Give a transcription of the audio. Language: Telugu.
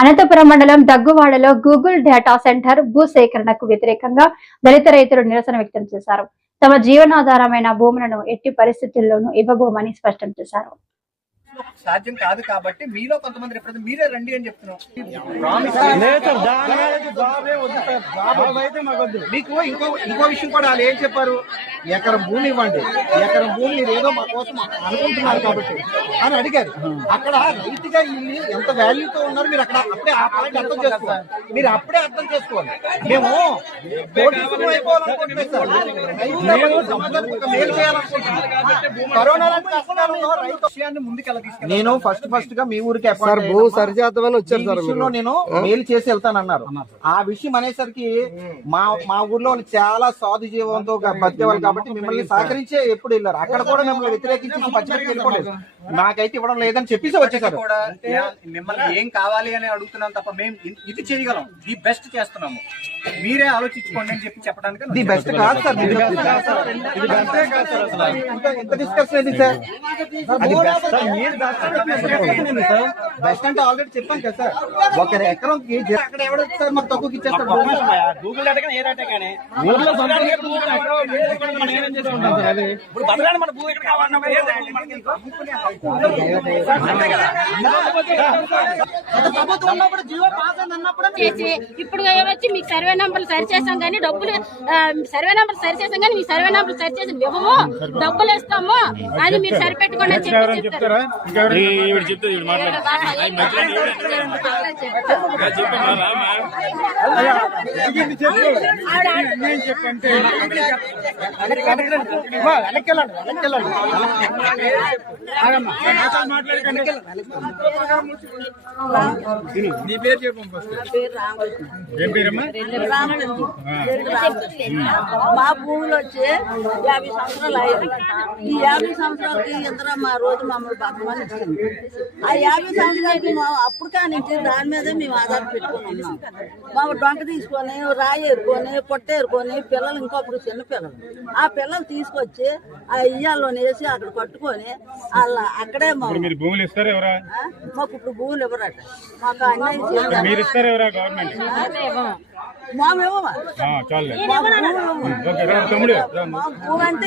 అనంతపురం మండలం దగ్గువాడలో గూగుల్ డేటా సెంటర్ భూ సేకరణకు వ్యతిరేకంగా దళిత రైతులు నిరసన వ్యక్తం చేశారు. తమ జీవనాధారమైన భూములను ఎట్టి పరిస్థితుల్లోనూ ఇవ్వబోమని స్పష్టం చేశారు. సాధ్యం కాదు కాబట్టి మీలో కొంతమంది రిప్రజెంట్ మీరే రండి అని చెప్తున్నాం. మీకు ఇంకో విషయం కూడా వాళ్ళు ఏం చెప్పారు, ఎకరం భూమి ఇవ్వండి, ఎకరం భూమి మీరు ఏదో మా కోసం అనుకుంటున్నారు కాబట్టి అని అడిగారు. అక్కడ రైతుగా ఇల్లు ఎంత వాల్యూతో ఉన్నారు మీరు అక్కడ అప్పుడే ఆ పాయింట్ అర్థం చేసుకోవాలి. మీరు అప్పుడే అర్థం చేసుకోవాలి. మేము మేలు చేయాలనుకుంటున్నాం. కరోనా విషయాన్ని ముందుకెళ్ళ నేను ఫస్ట్ గా మీ ఊరికి నేను మేలు చేసి వెళ్తానన్నారు. ఆ విషయం అనేసరికి మా ఊర్లో చాలా సాధు జీవంతో బతికేవాళ్ళు కాబట్టి మిమ్మల్ని సహకరించే ఎప్పుడు వెళ్ళారు. అక్కడ కూడా మిమ్మల్ని వ్యతిరేకించి పచ్చిమిరకి వెళ్ళిపోలేదు. నాకైతే ఇవ్వడం లేదని చెప్పేసి వచ్చేసారు. మిమ్మల్ని ఏం కావాలి అని అడుగుతున్నాం తప్ప మేము ఇది చేయగలం, ది బెస్ట్ చేస్తున్నాము, మీరే ఆలోచించుకోండి అని చెప్పి చెప్పడానికి. ది బెస్ట్ కాదు సార్, ఎంత డిస్కషన్ అయింది సార్. బెస్ట్ అంటే ఆల్రెడీ చెప్పాను కదా సార్. ఒక ఎకరంకి అక్కడ ఎవడో సార్ మాకు తక్కువకి ఇచ్చేస్తాడు. గూగుల్ డేటా ఏ రేటే కానీ ఇప్పుడు ఏమొచ్చి మీకు సర్వే నంబర్లు సరిచేసాం కానీ డబ్బులు సర్వే నంబర్లు సరిచేసాం కానీ మీ సర్వే నంబర్లు సరిచేసి ఇవ్వము, డబ్బులు ఇస్తాము, అది మీరు సరిపెట్టుకోండి అని చెప్తారు. మా భూములు వచ్చి 50 సంవత్సరాలు అయ్యింది. ఈ 50 సంవత్సరాలకి ఇద్దరు మా రోజు మమ్మల్ని బతకమని ఇచ్చింది. ఆ 50 సంవత్సరాలకి అప్పుడు కానించి దాని మీదే మేము ఆధారం పెట్టుకుని ఉన్నాం. మా డొంక తీసుకొని రాయి ఏరుకొని పొట్ట ఏరుకొని పిల్లలు ఇంకొకరు చిన్న పిల్లలు ఆ పిల్లలు తీసుకొచ్చి ఆ ఇయ్యాల్లో వేసి అక్కడ కట్టుకొని వాళ్ళ అక్కడే మాకు ఇప్పుడు భూములు ఇవ్వరట. మాకు అన్యాయం మా భూమి అంటే